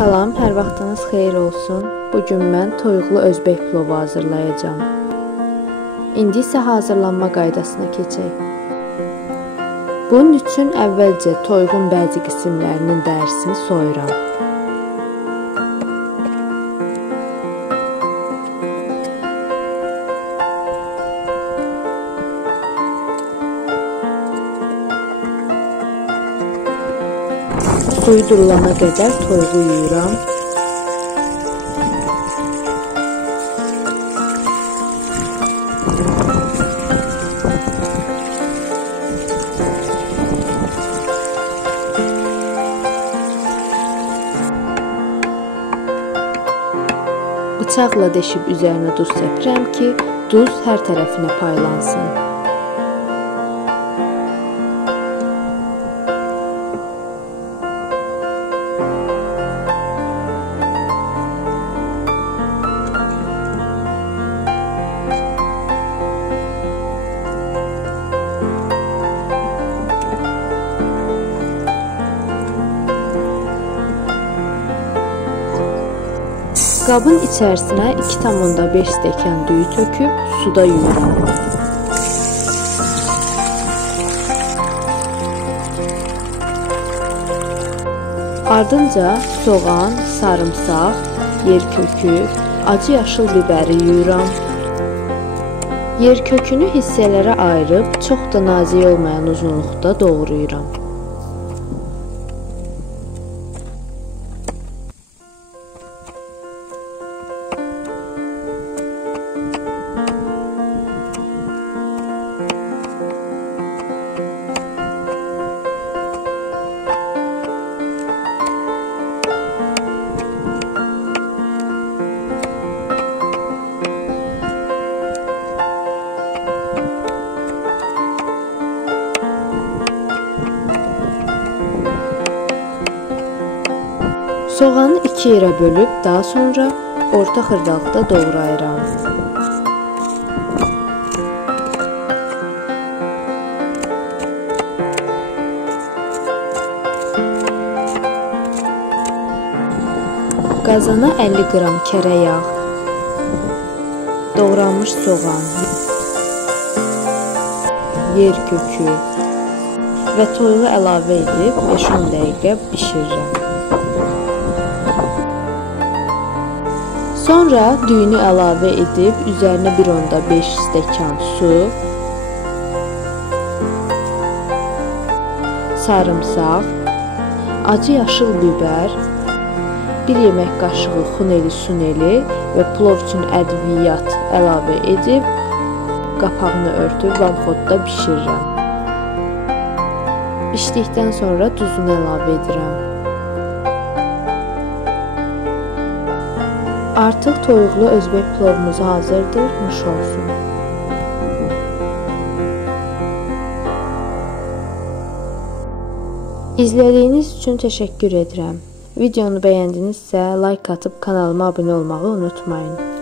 Salam, hər vaxtınız xeyir olsun. Bugün mən toyuqlu özbək plovu hazırlayacağam. İndi isə hazırlanma qaydasına keçək. Bunun üçün əvvəlcə toyuğun bəzi qismlərinin dərisini soyuram. Suyu durulana qədər toyuğu yuyuram. Bıçaqla deşib üzərinə duz səpirəm ki, duz hər tərəfinə paylansın. Qabın içərisinə 2,5 stəkan düyü töküb suda yuyuram. Ardınca soğan, sarımsaq, yerkökü, acı yaşıl bibəri yuyuram. Yerkökünü hissələrə ayırıb çox da nazik olmayan uzunluqda doğrayıram. Soğanı 2 yerə bölüb, daha sonra orta xırdalıqda doğrayıram. Qazana 50 qram kərə yağ, doğranmış soğan, yerkökü və toyuğu əlavə edib 5-10 dəqiqə bişirirəm. Sonra düyünü əlavə edib üzərinə 1,5 stəkan su, sarımsaq, acı yaşıl bibər, 1 yemək qaşığı xuneli suneli və plov üçün ədviyyat əlavə edib qapağını örtüb vanxodda bişirirəm. Bişdikdən sonra duzunu əlavə edirəm. Artıq toyuqlu özbək plovumuz hazırdır, nuş olsun. İzlədiyiniz üçün təşəkkür edirəm. Videonu bəyəndinizsə, like atıb kanalıma abunə olmağı unutmayın.